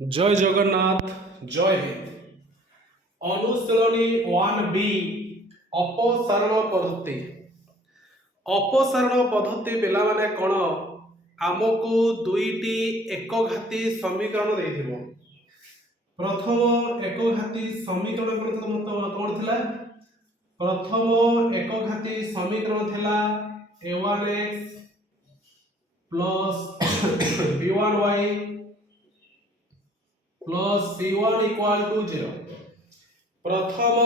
जय जगन्नाथ। जय हिंद। अनुशीलनी 1B अपसारण पद्धति। अपसारण पद्धति पिला माने कोन आमको दुईटी एकघाती समीकरण देथिबो। प्रथम एकघाती समीकरण कोन थिला? प्रथम एकघाती समीकरण थिला a1x b1y c1 = 0। प्रथम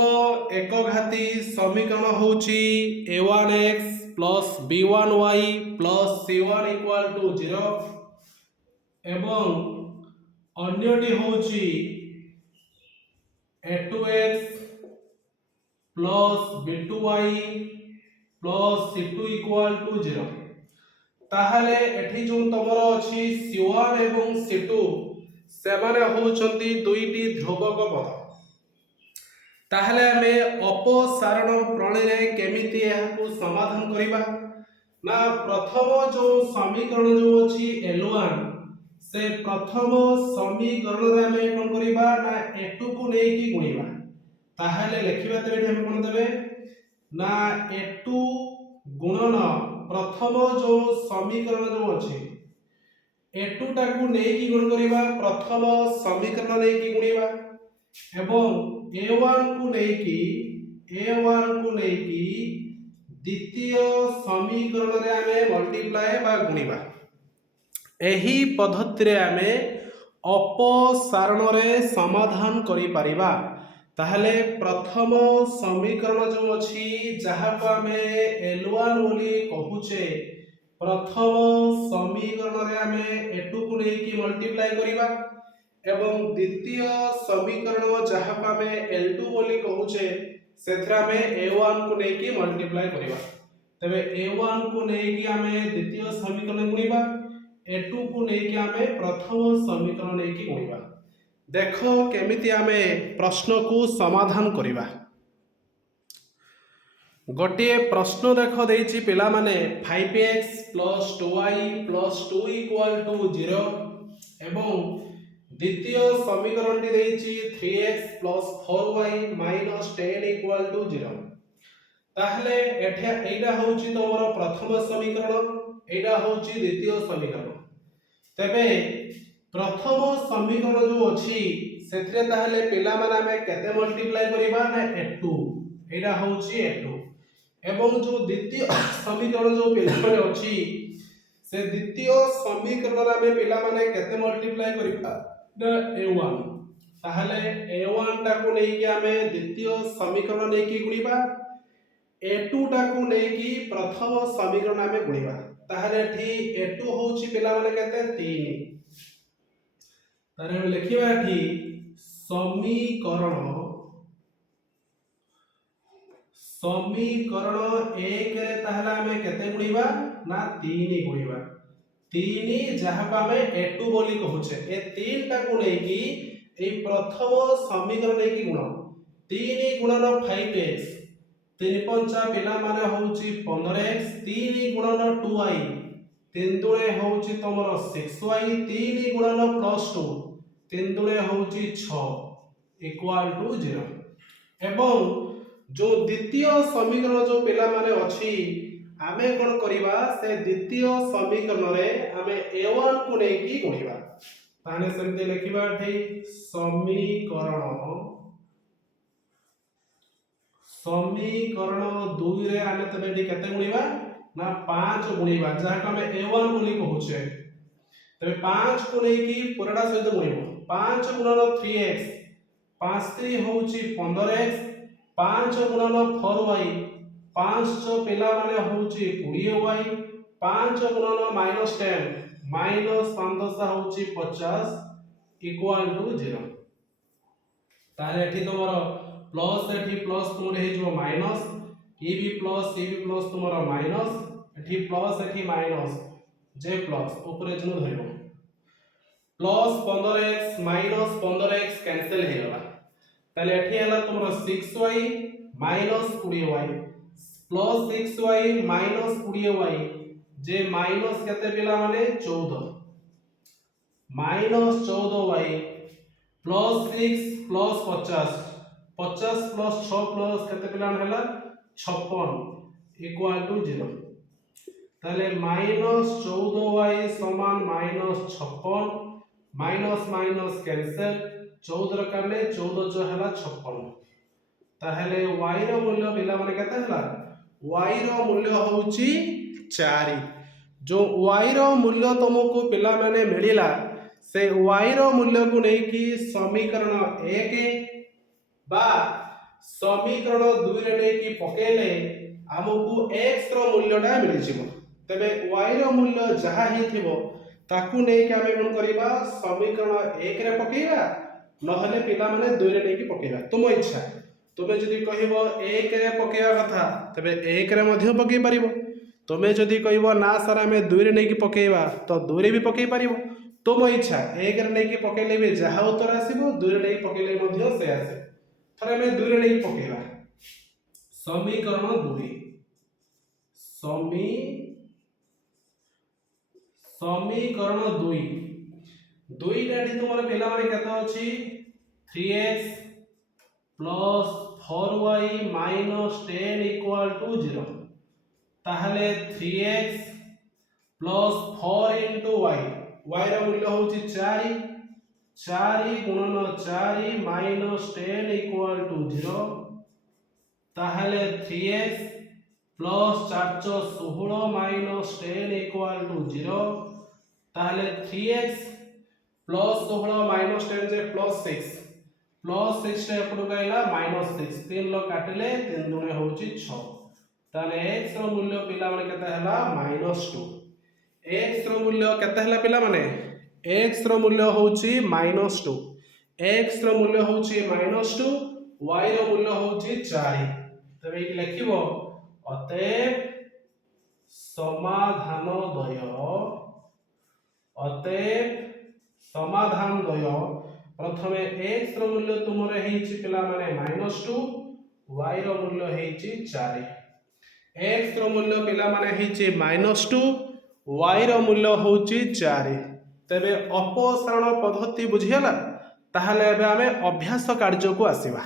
एकघाती समीकरण होची a1x b1y c1 = 0 एवं अन्यटी होची a2x b2y c2 = 0। ताहले एठी जो तमर अछि c1 एवं c2 सेमाने होउचंती दुईटी ध्रुवक पद। ताहले आमे अपसारण प्रणाली केमिति एहाकु समाधान करिबा ना प्रथम जो समीकरण जो अछि L1 से प्रथम समीकरण रे आमे कोन करिबा ना A2 को नै कि गुणिबा। ताहले लिखिबा तेबे हम कोन देबे ना A2 गुणन प्रथम जो समीकरण जो अछि A2 टाकू नै कि गुण करिबा प्रथम समीकरण नै कि गुणिबा एवं A1 को नै कि द्वितीय समीकरण रे आमे मल्टीप्लाई बा गुणिबा। एही पद्धति रे आमे अपसारण रे समाधान करि परिबा। ताहले प्रथम समीकरण जो अछि जहा को आमे L1 बोली कहूचे प्रथम समीकरण रे आमे A2 को नै कि मल्टीप्लाई करिबा एवं द्वितीय समीकरण जहा को आमे L2 बोली कहूचे सेथरा में A1 को नै कि मल्टीप्लाई करिबा। तबे A1 को नै कि आमे द्वितीय समीकरण गुणिबा A2 को नै कि आमे प्रथम समीकरण नै कि गुणिबा। देखो केमिति आमे प्रश्न को समाधान करिबा। गोटे प्रश्न देखो देछि पिला माने 5x + 2y + 2 = 0 एवं द्वितीय समीकरण टी देछि 3x + 4y - 10 = 0। ताहले एटा होउची तोमरो प्रथम समीकरण, एटा होउची द्वितीय समीकरण। तबे प्रथम समीकरण जो अछि सेथरे ताहले पिला माने हमें केते मल्टीप्लाई करिबा ना A2, एटा होउची A2 एवं जो द्वितीय समीकरण जो पिला माने अछि से द्वितीय समीकरण रे हमें पिला माने केते मल्टीप्लाई करिबा ना A1। ताहले A1 टा को नै कि हमें द्वितीय समीकरण नै कि गुणिबा A2 टा को नै कि प्रथम समीकरण हमें गुणिबा। ताहले एठी A2 होउची पिला माने केते 3। तारे हम लिखिबा एठी समीकरण 1 रे ताहले हमें केते गुणिबा ना 3 गुणिबा। 3 जहा को हमें A2 बोली कहूचे ए 3 टा को नै कि ए प्रथम समीकरण नै कि गुण 3 गुणन 5x 3 पंचा पिला माने होउची 15x 3 गुणन 2y 3 दुणे होउची तमरो 6y 3 गुणन +2 3 दुणे होउची 6 = 0 एवं जो द्वितीय समीकरण जो पिला माने अछि आमे कोन करिबा से द्वितीय समीकरण रे आमे A1 को नै कि गुणिबा। ताने सेमते लिखिबा एठी समीकरण 2 रे आमे तबे एठी केते गुणिबा ना 5 गुणिबा जहा को हमें A1 बोली कहूचे। तबे 5 को नै कि पुराडा सहित गुणिबो 5 गुणन 3x 5 3 होउची 15x 5 गुणन 4y 5 जो पिला माने होउची 20y 5 गुणन -10 -5 दशा होउची 50 = 0। तारे एठी तमरो प्लस एठी प्लस तुमरे हे जो माइनस ए बी प्लस तुमरो माइनस एठी प्लस एठी माइनस जे प्लस ऊपर जनो धरिबो plus 15x minus 15x cancel हे गला। ताले एठी हला तुमरो 6y - 20y plus 6y - 20y जे माइनस केते पिला माने 14 minus 14y plus 6 plus 50 50 plus 6 plus केते पिला हला 56 इक्वल टू 0 ताले माइनस 14y समान माइनस 56 माइनस माइनस कैंसिल 14 रकमे 14 जो हला 56 ताहले y रो मूल्य पिला माने केते हला y रो मूल्य होउची 4 जो y रो मूल्य तुमको पिला माने मिलिला से y रो मूल्य को नै कि समीकरण 1 बा समीकरण 2 रे नै कि पकेले हमकु x रो मूल्यटा मिलि जिवो तबे y रो मूल्य जहा ही थिबो ताकू नै कि हमें कोन करिबा समीकरण 1 रे पकेइबा नहले पिला माने 2 रे नै कि पकेइबा तुम इच्छा तुमे जदि कहिबो 1 रे पकेइबा कथा तबे 1 रे मध्ये पकेइ परिबो तुमे जदि कहिबो ना सर हमें 2 रे नै कि पकेइबा तो 2 रे भी पकेइ परिबो तुम इच्छा 1 रे नै कि पकेइले भी जहा उत्तर आसीबो 2 रे नै पकेइले मध्ये से आसे थरे हमें 2 रे नै पकेइबा समीकरण 2 समीकरण 2 दुईटा ठी तुमर पिला माने केता अछि 3x plus 4y minus 10 equal to 0 ताहले 3x plus 4 into y y रो मूल्य होछि 4 4 गुणन 4 माइनस 10 इक्वल टू 0 ताहले 3x plus 416 minus 10 equal to 0 ताहले 3x प्लस 16 माइनस 10 जे प्लस 6 टे एपटु गइला माइनस 6 3 लो काटले 3 दुने होउची 6 ताले x रो मूल्य पिला माने केते हला -2 x रो मूल्य केते हला पिला माने x रो मूल्य होउची -2 x रो मूल्य होउची -2 y रो मूल्य होउची 4 तबे ई लिखिबो अतएव समाधान द्वय प्रथमे x रो मूल्य तुमरे हेछि पिला माने -2 y रो मूल्य हेछि 4 x रो मूल्य पिला माने हेछि -2 y रो मूल्य होछि 4 तबे अपसारण पद्धति बुझियला ताहले एबे हमें अभ्यास कार्य को आसीबा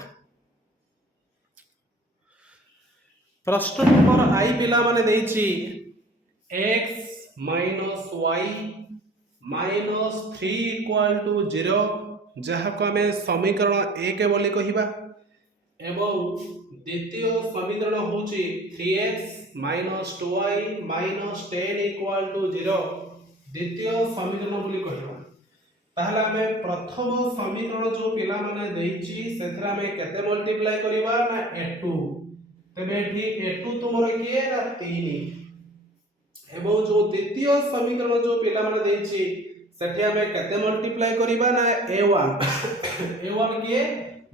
प्रश्न नंबर आई पिला माने देछि x y -3 इक्वल टू 0 जहा को हमें समीकरण 1 बोली कहिबा एवं द्वितीय समीकरण होछि 3x 2y 10 इक्वल टू 0 द्वितीय समीकरण बोली कहिबा ताहले हमें प्रथम समीकरण जो पिला माने देछि सेथरा हमें केते मल्टीप्लाई करिबा ना a2 तबे एठी a2 तुमरो किए ना 3 एवं जो द्वितीय समीकरण जो पिला माने देछि सेठी हमें केते मल्टीप्लाई करिबा ना a1 a1 किए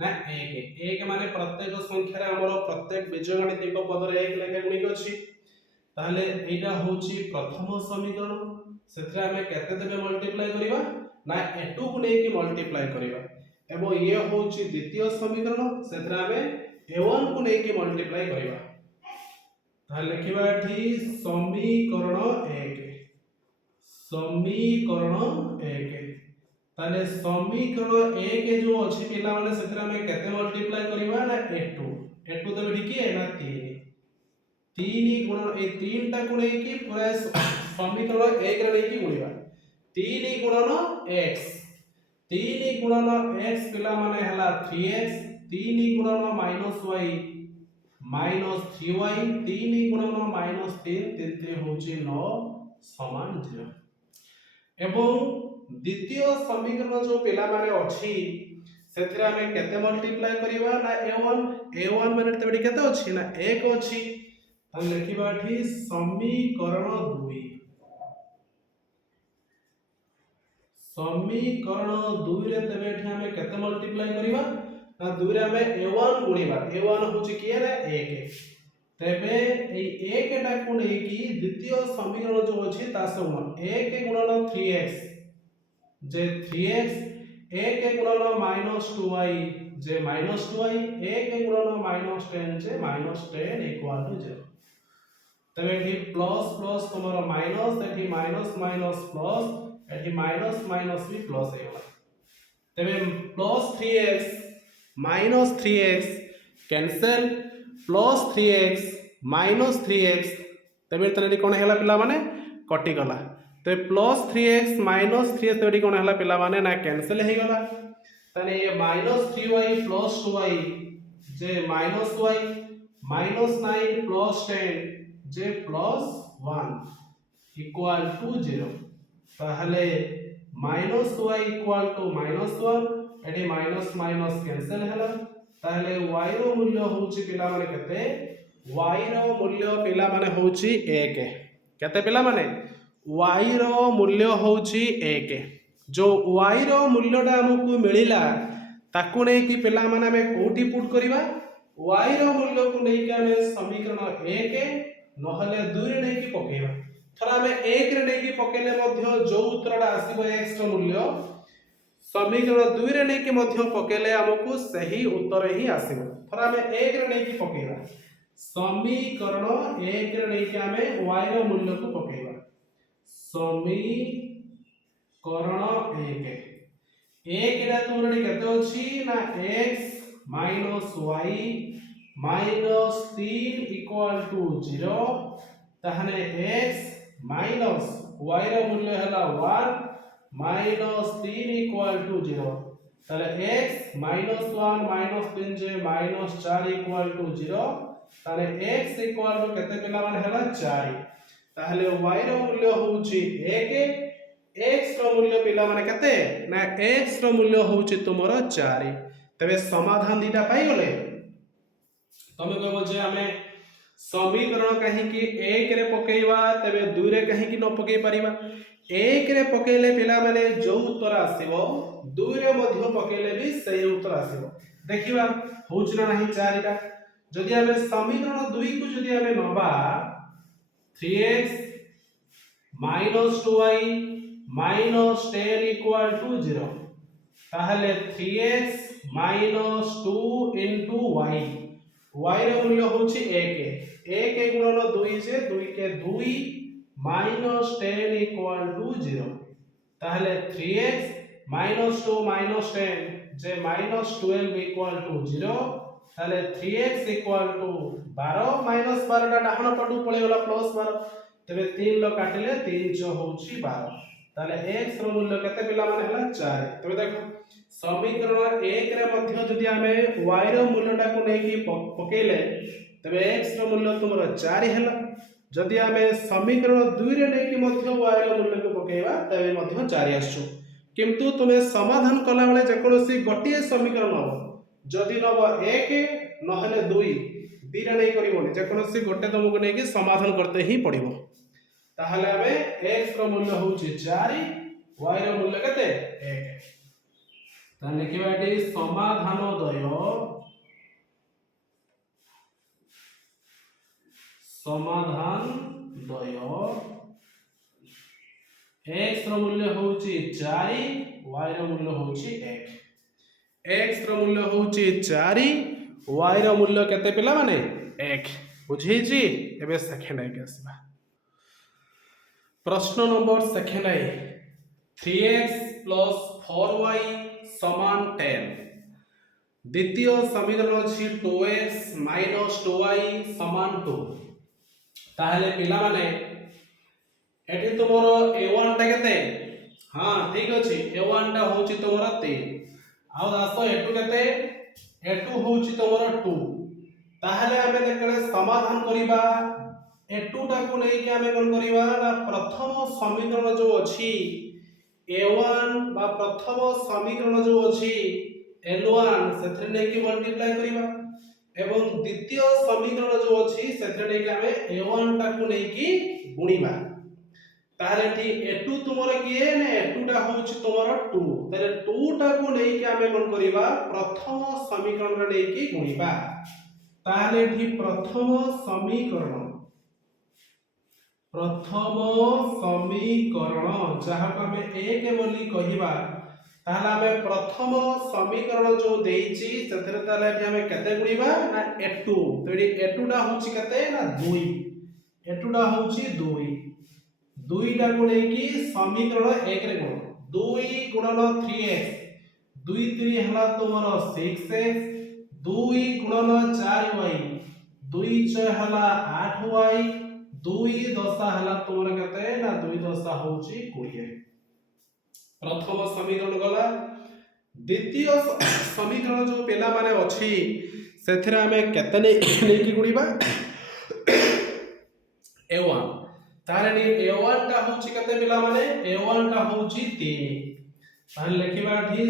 ना 1 माने प्रत्येक संख्या रे हमरो प्रत्येक बीजगणितिक पद रे 1 लेखा गुणिक अछि ताहले एटा होछि प्रथम समीकरण सेथरा हमें केते देबे मल्टीप्लाई करिबा ना a2 को नै कि मल्टीप्लाई करिबा एवं ये होछि द्वितीय समीकरण सेथरा हमें a1 को नै कि मल्टीप्लाई करिबा ताहले लिखिबा एठी समीकरण 1 ताले समीकरण 1 जो अछि पिला माने सेथरा हमें केते मल्टीप्लाई करिबा ना a2 तो एठी कि है ना 3 गुणन ए 3 टा को नै कि पूरा समीकरण 1 रे नै कि गुणिबा 3 गुणन x पिला माने हला 3x 3 गुणन -y -3y 3 गुणन -3 3 होची 9 समान 0 एवं द्वितीय समीकरण जो पिला माने अछि सेथरे हमें केते मल्टीप्लाई करिबा ना a1 माने तबडी केते अछि ना 1 अछि हम लिखिबा एठी समीकरण 2 रे तबे एठी हमें केते मल्टीप्लाई करिबा ना 2 रे हमें a1 गुणिबा a1 होची किए ना 1 तबे ए 1 टा को नै कि द्वितीय समीकरण जो अछि ता से 1 गुणन 3x जे 3x 1 गुणन -2y जे -2y 1 गुणन -10 जे -10 इक्वल टू 0 तबे एठी प्लस प्लस तमरो माइनस एठी माइनस माइनस प्लस एठी माइनस माइनस भी प्लस हे गला तबे plus 3x minus 3x cancel plus 3x minus 3x तबे तने कोन हैला पिला माने कटि गला तो प्लस 3x माइनस 3x तबे कोन हैला पिला माने ना कैंसिल हे गला तने ये माइनस 3y प्लस 2y जे माइनस y माइनस 9 प्लस 10 जे प्लस 1 इक्वल टू 0 ताहले minus y equal to minus 1 एठी माइनस माइनस कैंसिल हला ताहले y रो मूल्य होउची पिला माने केते y रो मूल्य पिला माने होउची 1 केते पिला माने y रो मूल्य होउची 1 जो y रो मूल्यटा हमकु मिलिला ताकु नै कि पिला माने हमें कोठी पुट करिवा y रो मूल्य को नै कि हमें समीकरण 1 नहले 2 रे नै कि पकेइबा थरा हमें 1 रे नै कि पकेले मध्य जो उत्तरटा आसीबो x रो मूल्य समीकरण 2 रे नै कि मध्य पकेले हमकु सही उत्तर ही आसीबो थरा हमें 1 रे नै कि पकेइबा समीकरण 1 रे नै कि हमें y रो मूल्य को पकेइबा समीकरण 1 एटा तुमरे केते अछि ना x minus y minus 3 equal to 0 ताहने x माइनस y रो मूल्य हला 1 माइनस 3 इक्वल टू 0 ताले x माइनस 1 माइनस 3 जे माइनस 4 इक्वल टू 0 ताले x इक्वल टू केते पिला माने हला 4 ताहले y रो मूल्य होउची 1 x रो मूल्य पिला माने केते ना x रो मूल्य होउची तुमरो 4 तबे समाधान दीटा पाई गले तमे कहबो जे हमें समीकरण कहीं कि 1 रे पकेइबा तबे 2 रे कहीं कि न पकेइ परिबा 1 रे पकेइले पिला माने जो उत्तर आसीबो 2 रे मध्य पकेइले भी सही उत्तर आसीबो देखिबा होउछ ना नहीं 4 टा जदि हमें समीकरण 2 को जदि हमें नबा 3x minus 2y minus 10 equal to 0 ताहले 3x minus 2 into y y रो मूल्य होची 1 1 गुणन 2 से 2 के 2 माइनस 10 इक्वल टू 0 ताहले 3x माइनस 2 माइनस 10 जे माइनस 12 इक्वल टू 0 ताहले 3x इक्वल टू 12 माइनस 12 टा डाहण पटू पळे गला प्लस 12 तबे 3 ल काटिले 3 जो होची 12 ताले x रो मूल्य केते पिला माने हला 4 तबे देखो समीकरण 1 रे मध्य जदि हमें y रो मूल्यटा को नै कि पकेले तबे x रो मूल्य तुमरो 4 हला जदि हमें समीकरण 2 रे नै कि मध्य y रो मूल्य को पकेबा तबे मध्य 4 आछो किंतु तुमे समाधान कला बेले जे कोनोसी गोटिए समीकरण नबो जदि नबो 1 नहले 2 दिरा नै करिवोनी जे कोनोसी गोटे तुमको नै कि समाधान करते ही पड़िबो ताहले हमें x रो मूल्य होउची 4 y रो मूल्य केते 1 ता लिखिबा एटी समाधान द्वय x रो मूल्य होउची 4 y रो मूल्य होउची 1 x रो मूल्य होउची 4 y रो मूल्य केते पिला माने 1 बुझी जी एबे सेकंड आई आसीबा प्रश्न नंबर सेकंड आई 3x plus 4y समान 10 द्वितीय समीकरण अछि 2x minus 2y समान 2 ताहले पिला माने एठी तुमरो a1 टा केते हां ठीक अछि a1 टा होछि तुमरो 3 आ दासो a2 केते a2 होछि तुमरो 2 ताहले हमें देखले समाधान करिबा a2 टा को नै कि हमें कोन करिबा ना प्रथम समीकरण जो अछि a1 बा प्रथम समीकरण जो अछि l1 सेथरे नै कि मल्टीप्लाई करिबा एवं द्वितीय समीकरण जो अछि सेथरे नै कि हमें a1 टा को नै कि गुणीबा तारे ठी a2 तुमरो किए ने a2 टा होछि तुमरो 2 तारे 2 टा को नै कि हमें कोन करिबा प्रथम समीकरण रे नै कि गुणीबा ताले ठी प्रथम समीकरण जहाँ को हमें एक बोली कहिबा ताहले हमें प्रथम समीकरण जो देइची सेथरे ताले हमें केते गुणीबा ना a2 तो a2 टा होची केते ना 2 a2 टा होची 2 दुईटा को लेकी समीकरण 1 रे गुण 2 गुणन 3x 2 3 हला तुमर 6x 2 गुणन 4y 2 6 हला 8y 2 10 हला तुमर केते ना 2 10 होची 20 प्रथम समीकरण गला द्वितीय समीकरण जो पेला माने अछि सेथिरे हमें केते नै की गुणीबा a1 तारे a1 टा होची केते पेला माने a1 टा होची 3 ताले लिखिबा ठी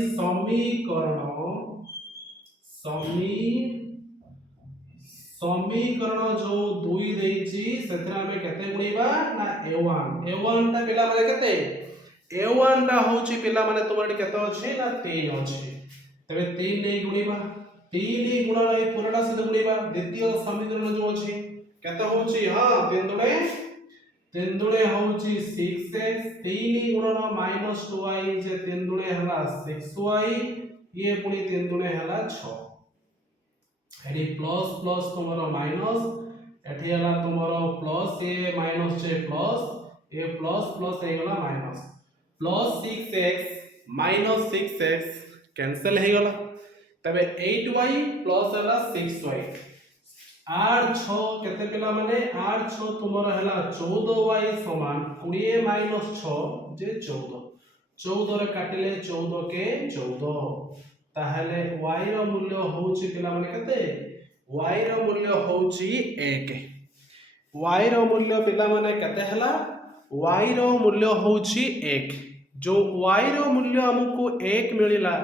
समीकरण जो 2 देइची सेथिरे हमें केते गुणीबा ना a1 टा पेला माने केते a1 टा होची पेला माने तुमर केते अछि ना 3 अछि तबे 3 नै गुणीबा 3 गुणन ए पूराटा सहित गुणीबा द्वितीय समीकरण जो अछि केते होची हां 3 दुणे होची 6x 3 गुणन -2y जे 3 दुणे हला 6y ये पुनी 3 दुणे हला 6 एडी प्लस प्लस तुमरो माइनस एठी हला तुमरो प्लस ए माइनस जे प्लस ए प्लस प्लस हे गला minus plus 6x 6x cancel हे गला तबे 8y प्लस हला 6y 8 6 केते पिला माने 8 6 तुमरो हला 14y समान 20 6 जे 14 14 रे काटिले 14 के 14 ताहले y रो मूल्य होची पिला माने केते y रो मूल्य होची 1 y रो मूल्य पिला माने केते हला y रो मूल्य होची 1 जो y रो मूल्य हमको 1 मिलिला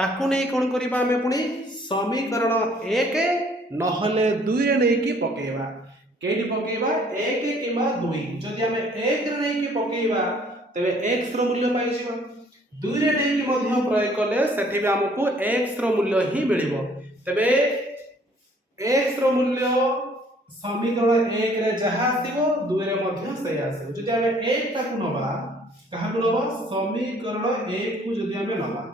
ताकू नै कोन करिबा हमें पुनी समीकरण 1 नहले 2 रे नै की पकेबा केडी पकेबा 1 किबा 2 जदि हमें 1 रे नै की पकेबा तबे x रो मूल्य पाइ जिबा 2 रे नै की मध्य प्रयोग करले सेठी भी हमको x रो मूल्य ही मिलिबो तबे x रो मूल्य समीकरण 1 रे जहा आसीबो 2 रे मध्य सही आसीबो जदि हमें 1 ता को नबा कहा को नबा समीकरण 1 को जदि हमें नबा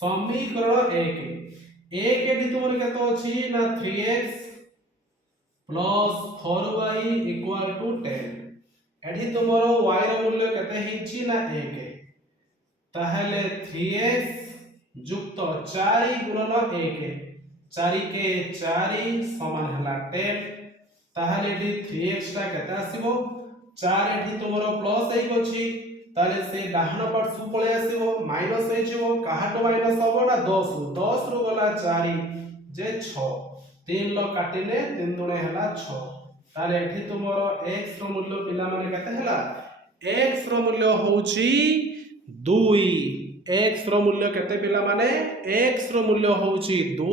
समीकरण 1 एडी तुमर केतो अछि ना 3x 4y = 10 एडी तुमर y रो मूल्य केते हिची ना 1 ताहले 3x युक्त 4 गुणन 1 4 के 4 समान हला 10 ताहले एडी 3x टा केते आसीबो 4 एडी तुमर प्लस 1 अछि ताले से डाहन पार्ट सु पळे आसीबो माइनस हे जिवो काहाटो माइनस होबो ना 10 रु गला 4 जे 6 3 ल काटिले 3 दुणे हला 6 ताले एठी तुमरो x रो मूल्य पिला माने केते हला x रो मूल्य होउची 2 x रो मूल्य केते पिला माने x रो मूल्य होउची 2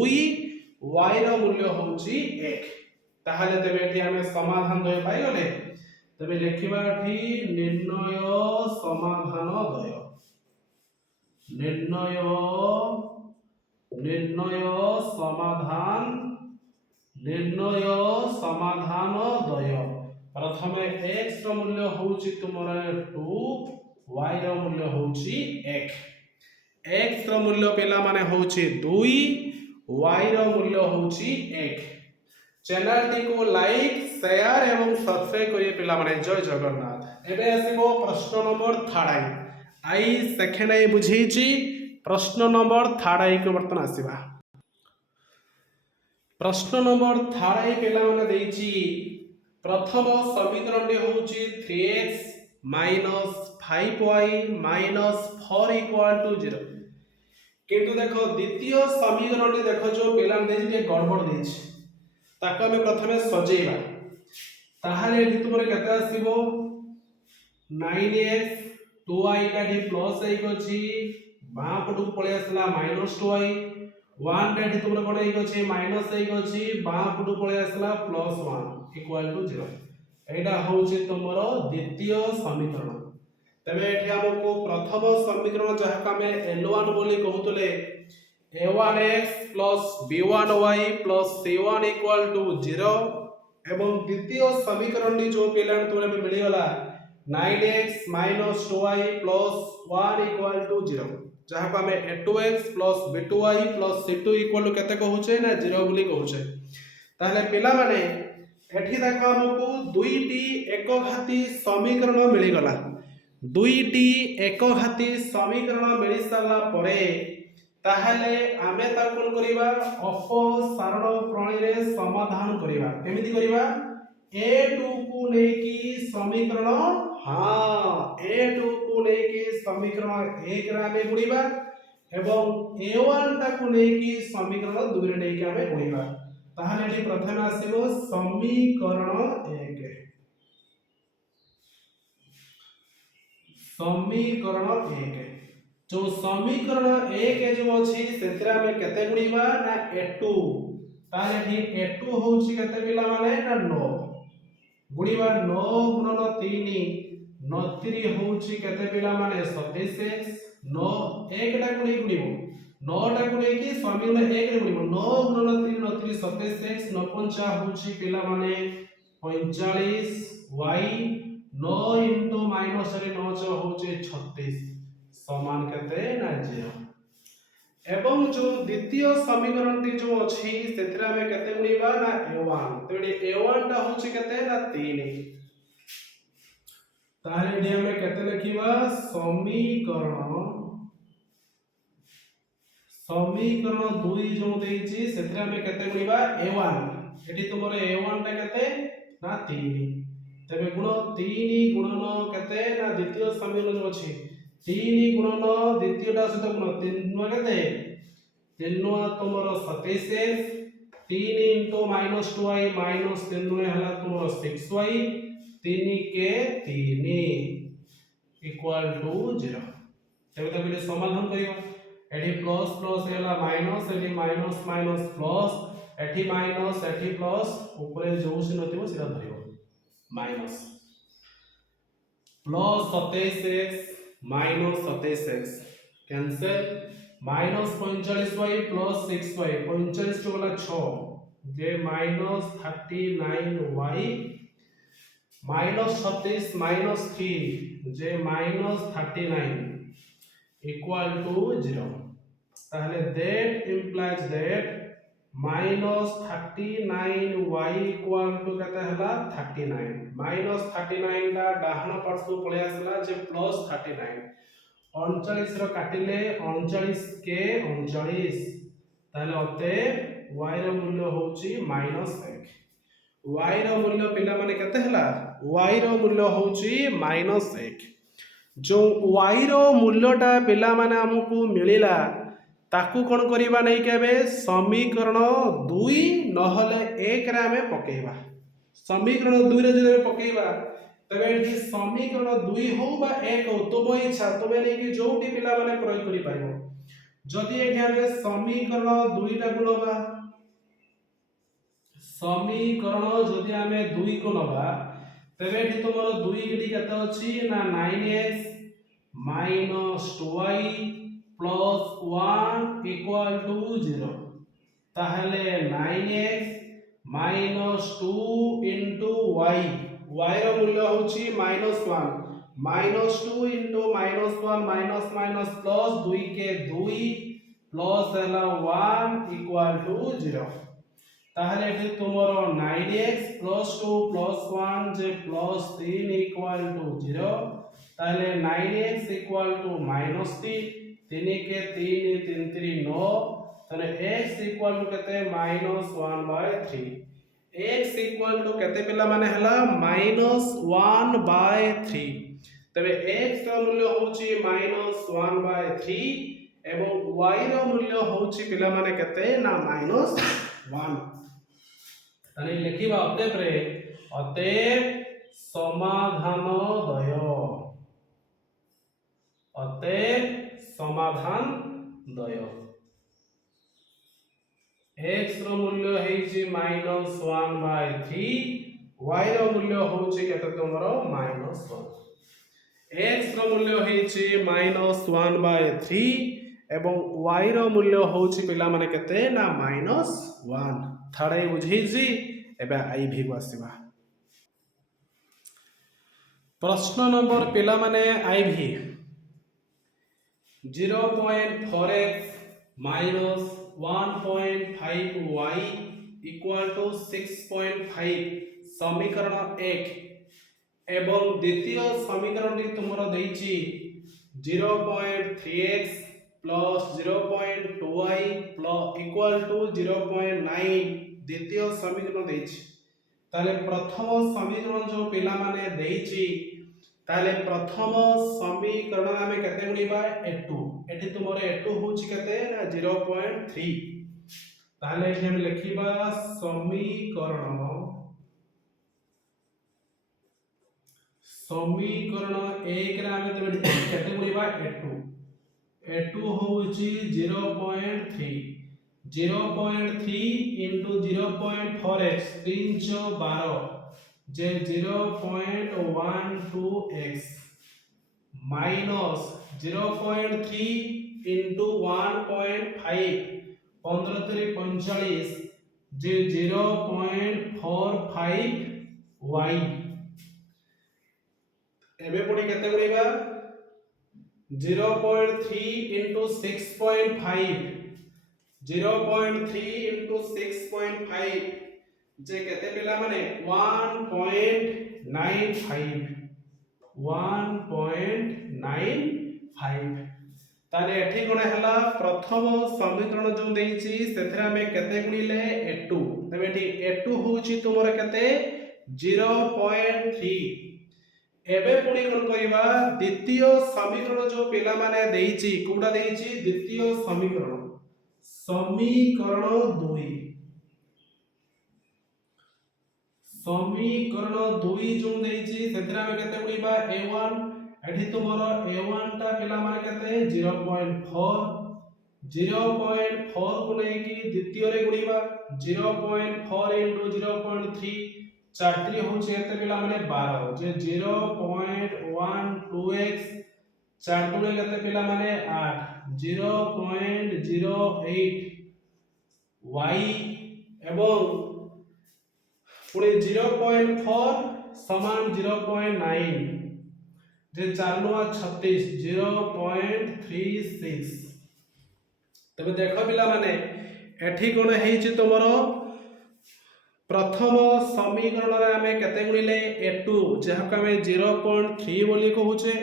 y रो मूल्य होउची 1 ताहाले तेबे एठी हमें समाधान दय पाइ गले तबे लिखिबा ठी निर्णय समाधान दय समाधान दय प्रथमे x रो मूल्य होउची तुमरा 2 y रो मूल्य होउची 1 x रो मूल्य पेला माने होउची 2 y रो मूल्य होउची 1 चैनल टी को लाइक शेयर एवं सब्सक्राइब करिए पिला माने जय जगन्नाथ एबे आसीबो प्रश्न नंबर 3 आई सेकेंड आई बुझीची प्रश्न नंबर 3 को वर्तन आसीबा प्रश्न नंबर 3 पिला माने देइची प्रथम समीकरण टी होउची 3x 5y 4 = 0 किंतु देखो द्वितीय समीकरण टी देखो जो पिला देइची जे गड़बड़ देइची ताको हमें प्रथमे सजेइबा ताहाले एठी तुमरे केते आसीबो 9x 2y काठी प्लस 1 अछि बा पटु पळे आसला -2y 1 काठी तुमरे कोन 1 अछि -1 अछि बा पटु पळे आसला +1 = 0 एटा होउची तुमरो द्वितीय समीकरण तबे एठी हमको प्रथम समीकरण जहा का में L1 बोली कहउतले a1x + b1y + c1 = 0 एवं द्वितीय समीकरण जो पेलान तोरे में मिली गला 9x - 2y + 1 = 0 जहा को हमें a2x + b2y + c2 = केते कहउछे ना 0 बोली कहउछे ताहले पेला माने एठी देखो हमको दुईटी एकघाती समीकरण मिलगला दुईटी एकघाती समीकरण मिल सारा परे ताहले आमे ता कोन करिबा अपसारण प्रणाली रे समाधान करिबा केमिति करिबा a2 को लेकी समीकरण हाँ a2 को लेकी समीकरण 1 रे आमे गुणिबा एवं a1 ता को लेकी समीकरण 2 रे लेकी आमे गुणिबा ताहले एठी प्रथम आसीबो समीकरण 1 समीकरण 1 जो समीकरण 1 जो अछि सेतरा में केते गुणिबा ना a2 ताले एठी a2 होउची केते पिला माने ना 9 गुणिबा 9 गुणन 3 9 होउची केते पिला माने 27 9 1 टा गुणी गुणिबो 9 टा गुणी की समीकरण 1 रे गुणिबो 9 गुणन 3 9 27 9 5 होउची पिला माने 45 y 9 into minus रे 9 होउची 36 समान केते ना 0 एवं जो द्वितीय समीकरण टी जो अछि सेथरा में केते गुणिबा ना a1 तेडी a1 टा होछि केते ना 3 ताले एडी हमें केते लिखिबा समीकरण 2 जो देछि सेथरा में केते गुणिबा a1 एडी तुमर a1 टा केते ना 3 तबे गुण 3 गुणन केते ना द्वितीय समीकरण जो अछि 3 गुणन द्वितीयटा सहित गुण 3 केते 3 तुमर 27 3 into minus 2y minus 3 हला तुमर 6y 3 के 3 equal to 0 तबे तबे समाधान करियो एठी प्लस प्लस हला माइनस एठी माइनस माइनस प्लस एठी माइनस एठी प्लस ऊपर जो से नथिबो सिरा धरियो minus plus 27x minus 27x cancel minus 45y plus 6y 45 तो वाला 6 जे माइनस 39y माइनस 36 माइनस 3 जे माइनस 39 इक्वल टू 0 ताहले that implies that minus 39y equal to केते हला 39 माइनस 39 दा डाहण पार्श्व पळे आसला जे प्लस 39 39 रो काटिले 39 के 39 ताले अते y रो मूल्य होची -1 y रो मूल्य पिला माने केते हला y रो मूल्य होची -1 जो y रो मूल्यटा पिला माने हमकु मिलिला ताकू कोन करिबा नै केबे समीकरण 2 नहले 1 रे हमें पकेइबा समीकरण 2 रे जदि पकेइबा तबे एठी समीकरण 2 हो बा 1 हो तबो इच्छा तबे नै कि जोटी पिला माने प्रयोग करि पारिबो जदि एठी हमें समीकरण 2 टा गुणबा समीकरण जदि हमें 2 को नबा तबे एठी तमरो 2 एठी केते अछि ना 9x - 2y plus 1 equal to 0 ताहले 9x minus 2 into y y रो मूल्य होची -1 -2 into -1 minus minus plus 2 के 2 plus हला 1 equal to 0 ताहले एठी तुमरो 9x plus 2 plus 1 J plus 3 equal to 0 ताहले 9x equal to -3 3 के 3 3 3 9 तने x इक्वल टू केते -1/3 x इक्वल टू केते पिला माने हला -1/3 तबे x रो मूल्य होची -1/3 एवं y रो मूल्य होची पिला माने केते ना -1 तने लिखिबा अतएव रे अतएव समाधान दय अतएव समाधान दय x रो मूल्य हेछि -1/3 y रो मूल्य होछि केते तमरो -1 x रो मूल्य हेछि -1/3 एवं y रो मूल्य होछि पिला माने केते ना -1 थाडे बुझी जी एबे आईभी को आसीबा प्रश्न नंबर पिला माने आईभी 0.4x minus 1.5y equal to 6.5 समीकरण 1 एवं द्वितीय समीकरण तुमर देइछि 0.3x plus 0.2y plus equal to 0.9 द्वितीय समीकरण देइछि ताले प्रथम समीकरण जो पिला माने देइछि ताले प्रथम समीकरण आमे केते गुणिबा a2 एठी तुमर a2 होछि केते ना 0.3 ताले एठी हम लिखिबा समीकरण 1 रे आमे तबे केते गुणिबा a2 होछि 0.3 into 0.4x 3 12 जे 0.12x minus 0.3 into 1.5 15 3 45 जे 0.45y एबे पुणी केते गुणिबा 0.3 into 6.5 0.3 into 6.5 जे केते पिला माने 1.95 ताले एठी कोन हला प्रथम समीकरण जो देइछि सेथरा में केते गुणिले a2 तबे एठी a2 होछि तुमर केते 0.3 एबे पुणी कोन करिबा द्वितीय समीकरण जो पिला माने देइछि कोडा देइछि द्वितीय समीकरण 2 जो देइछि सेथरा में केते गुणिबा a1 एठी तुमर a1 ता पिला माने केते 0.4 को नै कि द्वितीय रे गुणिबा 0.4 into 0.3 43 होछि एते पिला माने 12 जे 0.12x 4 दुने केते पिला माने 8 0.08 y एवं पुणे 0.4 समान 0.9 जे 4 नुआ 36 0.36 तबे देखो पिला माने एठी कोन हेछि तमरो प्रथम समीकरण रे हमें केते गुणिले a2 जहा को हमें 0.3 बोली कहूचे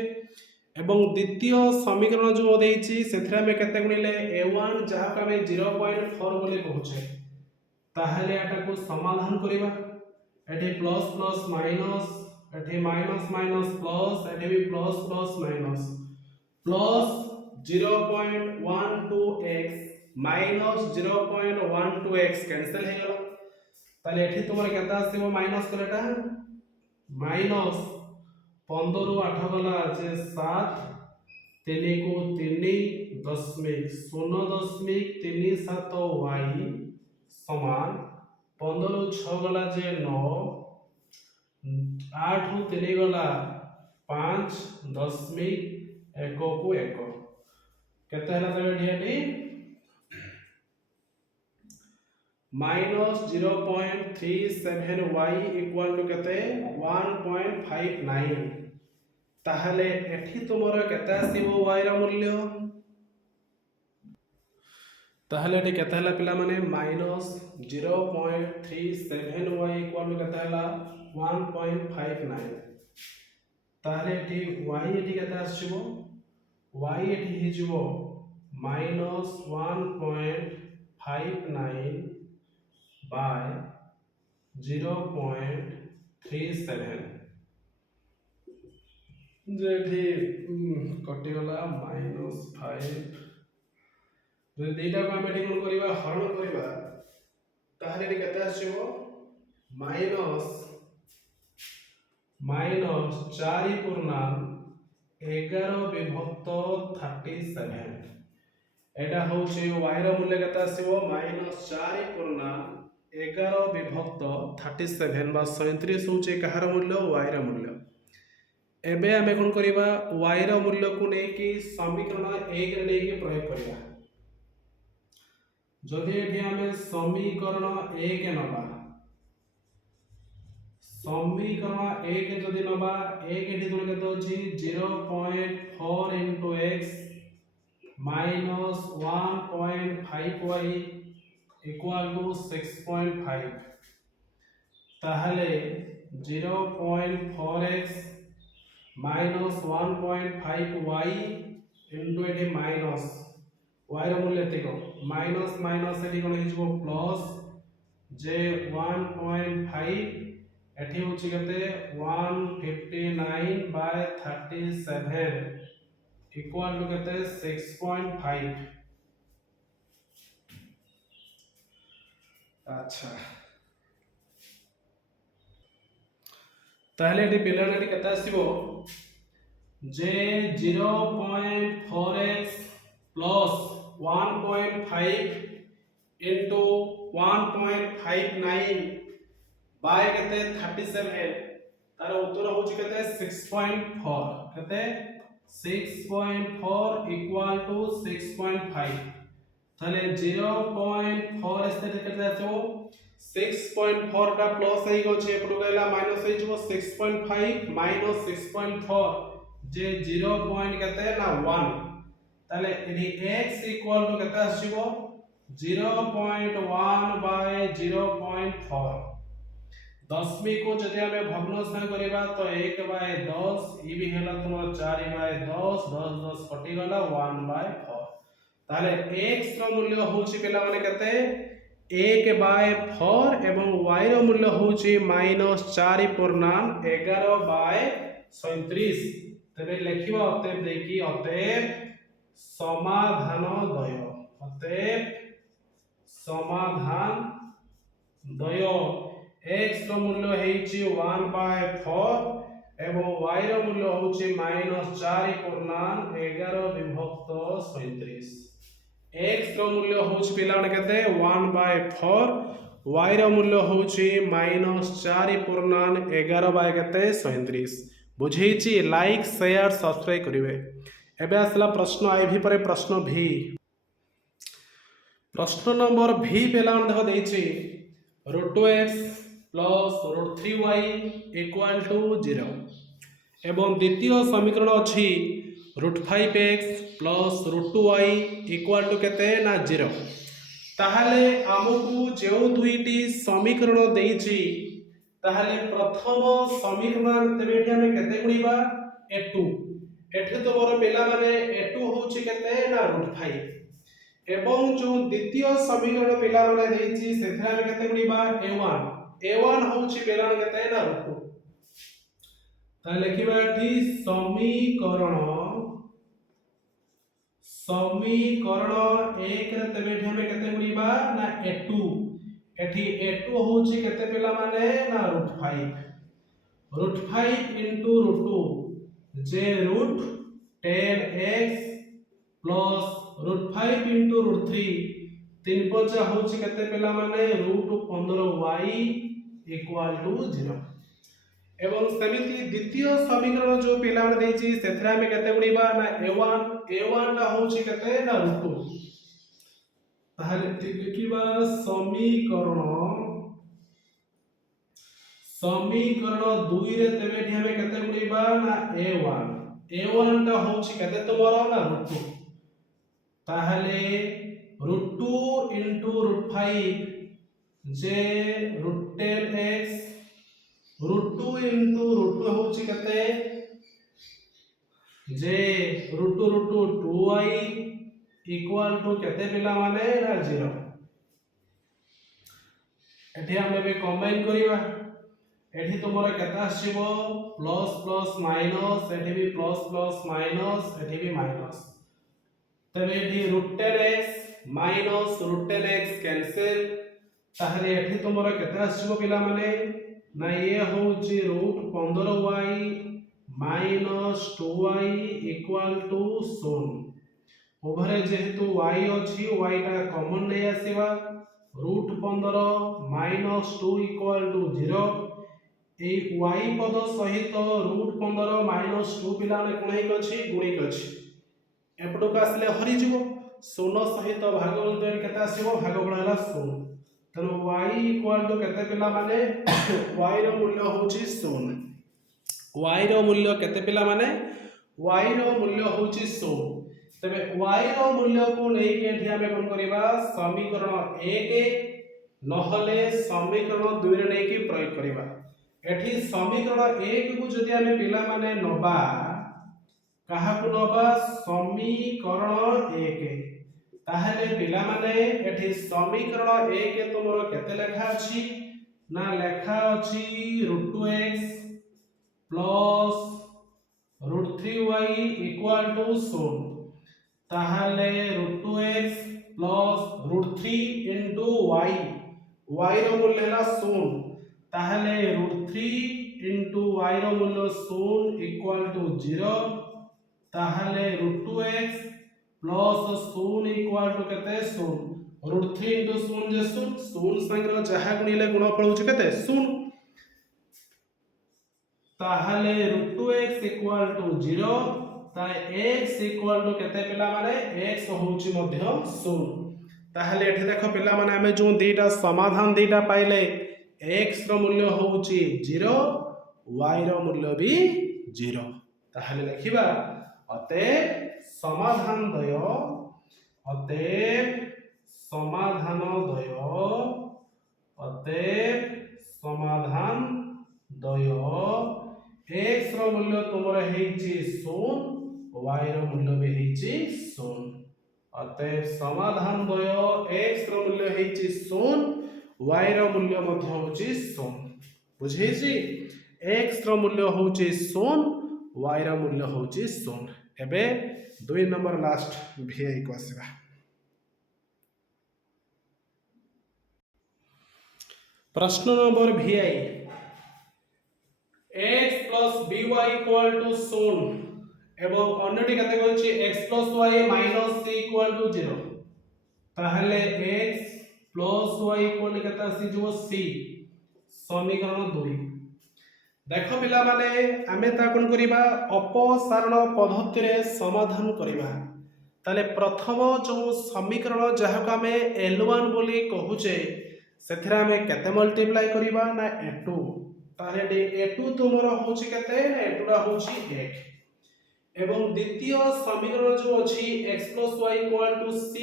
एवं द्वितीय समीकरण जो देइछि सेथरा में केते गुणिले a1 जहा को हमें 0.4 बोली कहूचे ताहले एटा को समाधान करिबा एठी प्लस प्लस माइनस एठी माइनस माइनस प्लस एठी भी plus plus minus plus 0.12x minus 0.12x cancel हे गेला ताले एठी तुमर केता आसीबो माइनस कलेटा माइनस 15 रु 8 गला जे 7 3 को 3 दशमिक 0.37y समान 15 रु 6 गला जे 9 8 रु 3 गला 5 दशमिक 1 को 1 केते हला तबे ढियाटी minus 0.37y equal to केते 1.59 ताहले एठी तुमरो केते आसीबो y रा मूल्य ताहले एठी केते हला पिला माने minus 0.37y equal to केते हला 1.59 ताहले एठी y एठी केते आसीबो y एठी हे जिवो minus 1.59 by 0.37 जेठी कटि गला -5 जे देटा को हम एठी कोन करिबा हरण करिबा ताहले एठी केते आसीबो माइनस 4.11 विभक्त 37 एटा होचे y रा मूल्य केते आसीबो -4.11 विभक्त 37 बा 37 होचे कहार मूल्य y रा मूल्य एबे हमें कोन करिबा y रा मूल्य को नै कि समीकरण 1 रे नै कि प्रयोग करिबा जदि एठी हमें समीकरण 1 नबा समीकरण 1 जदि नबा 1 एठी तुम केते होची 0.4 into x minus 1.5y equal to 6.5 ताहले 0.4x माइनस 1.5y इंटू एठी माइनस y रो मूल्य एतिको माइनस माइनस एठी कोन हिजबो प्लस जे 1.5 एठी होची केते 159/37 इक्वल टू केते 6.5। अच्छा ताहले एठी पिलर एठी केते आसीबो जे 0.4x प्लस 1.5 into 1.59 by केते 37 तार उत्तर होची केते 6.4 केते 6.4 इक्वल टू 6.5 ताले 0.4 एस्ते केते आछो 6.4 टा प्लस हे गछे एपटो गैला माइनस हे जबो 6.5 माइनस 6.4 जे 0 पॉइंट केते ना 1 ताले एडी x इक्वल टू केते आछिबो 0.1 by 0.4 दशमी को जदि हमें भग्नांश करिबा तो 1 by 10 ई भी होला तुमर 4 by 10 10 10 कटि गला 1 by 4 ताले x रो मूल्य होची पेला माने केते 1 by 4 एवं y रो मूल्य होची -4.11 by 37 तबे लिखिबा अतएव देखि अतएव समाधान द्वय अतएव समाधान द्वय x रो मूल्य हेची 1 by 4 एवं y रो मूल्य होची -4.11 विभक्त 37 x रो मूल्य होची पिला केते 1 by 4 y रो मूल्य होची -4.11 by केते 37 बुझेची लाइक शेयर सब्सक्राइब करिवे। एबे आसला प्रश्न आईभी परे प्रश्न भी प्रश्न नंबर भी पेला देखो देछि √2x plus √3y equal to 0 एवं द्वितीय समीकरण अछि √5x plus √2y equal to केते ना 0 ताहले हमकु जे दुईटी समीकरण देछि ताहले प्रथम समीकरण तेबेठी हमें केते गुणीबा a2 एठी तो मोर पेला माने a2 होछि केते ना √5 एवं जो द्वितीय समीकरण पेला माने देछि सेथरा हमें केते गुणीबा a1 होछि पेला केते ना √2 ता लिखिबा एठी समीकरण 1 रे तेबेठी हमें केते गुणीबा ना a2 एठी a2 होछि केते पेला माने ना √5 into √2 जे √10x प्लस √5 into √3 3 5 होछि केते पेला माने √15y इक्वल टू 0 एवं समिति द्वितीय समीकरण जो पेला माने देछि सेथरा में केते गुणीबा ना a1 ला होछि केते ना √2 ताहले लिखिबा समीकरण 2 रे तेबेठी हमें केते गुणीबा ना a1 टा होछि केते तमरो ना √2 ताहले √2 into √5 जे √10x √2 into √2 होछि केते जे √2 2y इक्वल टू केते पिला माने ना 0 एठी हमें भी कंबाइन करिवा एठी तुमरा केता आसीबो प्लस प्लस माइनस एठी भी प्लस प्लस माइनस एठी भी माइनस तबे एठी √10x माइनस √10x कैंसिल ताहले एठी तुमरा केता आसीबो पिला माने ना ये होची √15y minus 2y equal to 0 ओभरे जेहेतु y अछि y टा कॉमन नै आसीबा √15 माइनस 2 इक्वल टू 0 ए y पद सहित √15 माइनस 2 पिला ने कोन हेक अछि गुणिक अछि एपटो का आसले हरि जिवो 0 सहित भागफल देर केता आसीबो भागफल हला 0 तनो y इक्वल टू केते पिला माने y रो मूल्य होछि 0 y रो मूल्य केते पिला माने y रो मूल्य होछि 0 तबे y रो मूल्य को लेके एठी हमें कोन करबा समीकरण 1 নহলে समीकरण 2 रे नेकी प्रयोग करिबा एठी समीकरण 1 को जदि आमे पिला माने नबा कहा को नबा समीकरण 1 ताहले पिला माने एठी समीकरण 1 तुमरो केते लेखा अछि ना लेखा अछि √2x plus √3y equal to 0 ताहले √2x plus √3 into y y रो मूल्य हैला 0 ताहले √3 इनटू y रो मूल्य 0 इक्वल टू 0 ताहले √2x प्लस 0 इक्वल टू केते 0 √3 इनटू 0 जे 0 संग जहा गुणिले गुणफल होछ केते 0 ताहले √2x इक्वल टू 0 ताले x इक्वल टू केते पिला माने x होउची मध्य 0 ताहले एठी देखो पिला माने हमें जो दीटा समाधान दीटा पाइले x रो मूल्य होउची 0 y रो मूल्य भी 0 ताहले लिखिबा अतएव समाधान द्वय x रो मूल्य तुमरे हेची 0 y रो मूल्य भी हेची 0 अतएव समाधान द्वय x रो मूल्य हेची 0 y रो मूल्य मध्य होची 0 बुझेची x रो मूल्य होची 0 y रो मूल्य होची 0 एबे 2 नंबर लास्ट vi को आसीबा प्रश्न number vi x plus by equal to 0 एवं अन्यटी कते कहछि x plus y minus c equal to 0 ताहले x plus y equal कते आसी जो c समीकरण 2 देखो पिला माने आमे ता कोन करिबा अपसारण पद्धति रे समाधान करिबा ताले प्रथम जो समीकरण जहा को आमे L1 बोली कहूचे सेथरा आमे केते मल्टीप्लाई करिबा ना a2 ताले a2 तुमरो होछि केते ना a2 रा होछि 1 एवं द्वितीय समीकरण जो अछि x + y = c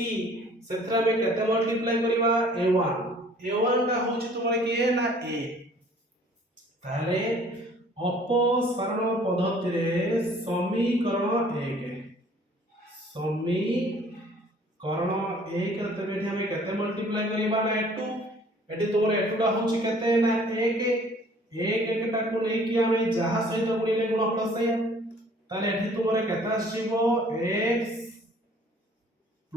सेथरा में केते मल्टीप्लाई करिबा a1 टा होछि तुमरे के ना a ताले अपसारण पद्धति रे समीकरण 1 रे तबे हमें केते मल्टीप्लाई करिबा ना a2 एटी तुमरे a2 टा होछि केते ना 1 टा को नै कि हमें जहा सहित गुणिले गुणफल सही ताले एठी तुमरे केता आसीबो x +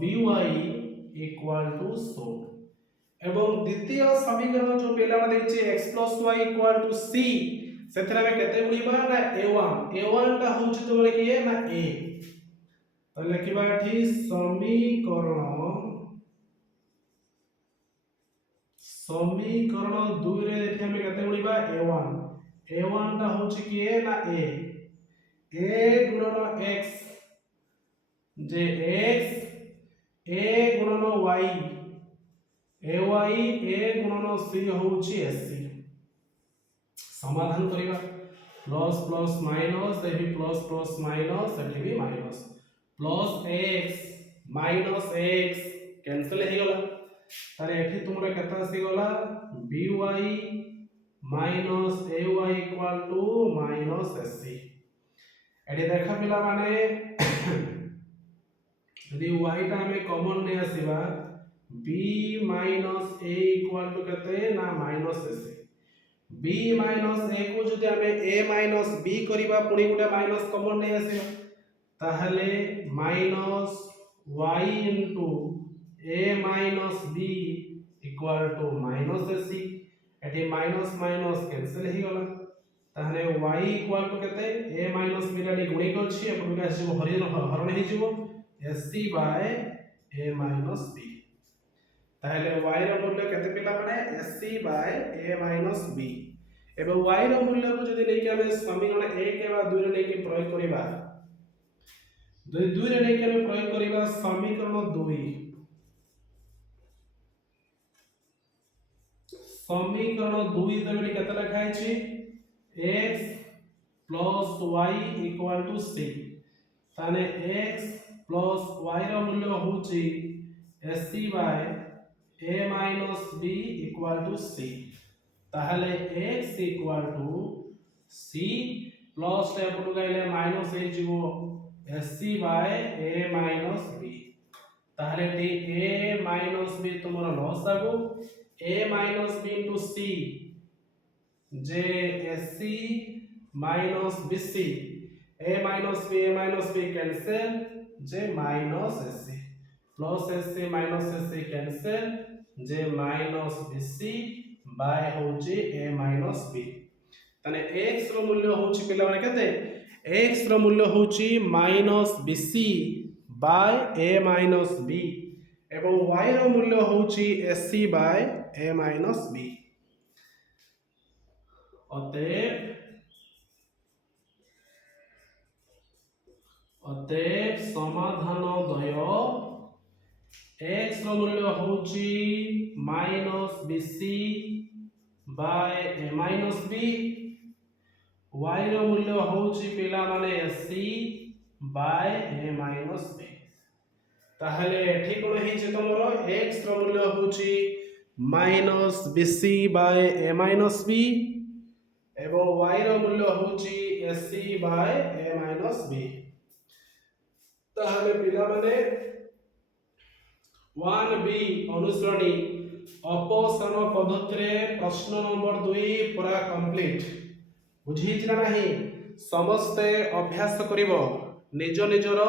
by = 100 एवं द्वितीय समीकरण जो पेला देछि x + y = c सेथरा में केते गुणिबा ना a1 टा होछि तुमरे किए ना a तो लिखिबा एठी समीकरण 2 रे एठी हमें केते गुणिबा a1 टा होछि किए ना a गुणन x जे x a गुणन y ay a गुणन c होउची sc समाधान करिबा प्लस प्लस माइनस एही प्लस प्लस माइनस एही भी minus plus x minus x cancel हे गला तारे एठी तुमरे केता आसी गला by minus ay = minus sc एडी देखा पिला माने यदि y टा हमें कॉमन ने आसीबा b minus a equal to केते ना minus sc b minus a को जदि हमें a माइनस b करिबा पुनी गुटा माइनस कॉमन ने आसीबा ताहले minus y into a minus b equal to minus sc एटी माइनस माइनस कैंसिल हे गला ताहले y इक्वल टू केते a माइनस b रे गुणिक अछि अपन के आसीबो हरण हे जिवो sc by a minus b ताहले y रो मूल्य केते पिला पड़े sc by a minus b एबे y रो मूल्य को जदि नै कि हमें समीकरण 1 एबा 2 रे नै कि प्रयोग करिबा 2 रे नै कि हमें प्रयोग करिबा समीकरण 2 तबे केते लिखा अछि x plus y equal to c ताने x plus y रो मूल्य होची sc by a minus b equal to c ताहले x equal to c plus step को गइले माइनस हे जीवो sc by a minus b ताहले टी a minus b तुमरा लॉस आगो a minus b into c J sc minus bc a minus b cancel J minus sc plus sc minus sc cancel J minus bc by होची a minus b तने x रो मूल्य होची पिला माने केते x रो मूल्य होची minus bc by a minus b एवं y रो मूल्य होची sc by a minus b अतएव समाधान द्वय x रो मूल्य होची -bc by a b y रो मूल्य होची पिला माने sc बाय a b ताहले ठीक कोन हेचे तमरो x रो मूल्य होची -bc बाय a b एवं y रो मूल्य होची sc बाय a b ताहले पिला माने 1b अनुसरणी अपसरण पद्धति रे प्रश्न नंबर 2 पूरा कंप्लीट बुझी छिना नाही समस्ते अभ्यास करिवो निज निजर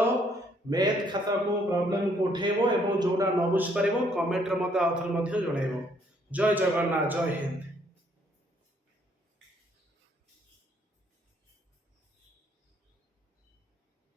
मैथ खाता को प्रॉब्लम को उठेबो एवं जोडा न बुझ परिबो कमेंट रे मते आथर मध्ये जणाइबो जय जगन्नाथ जय हिंद।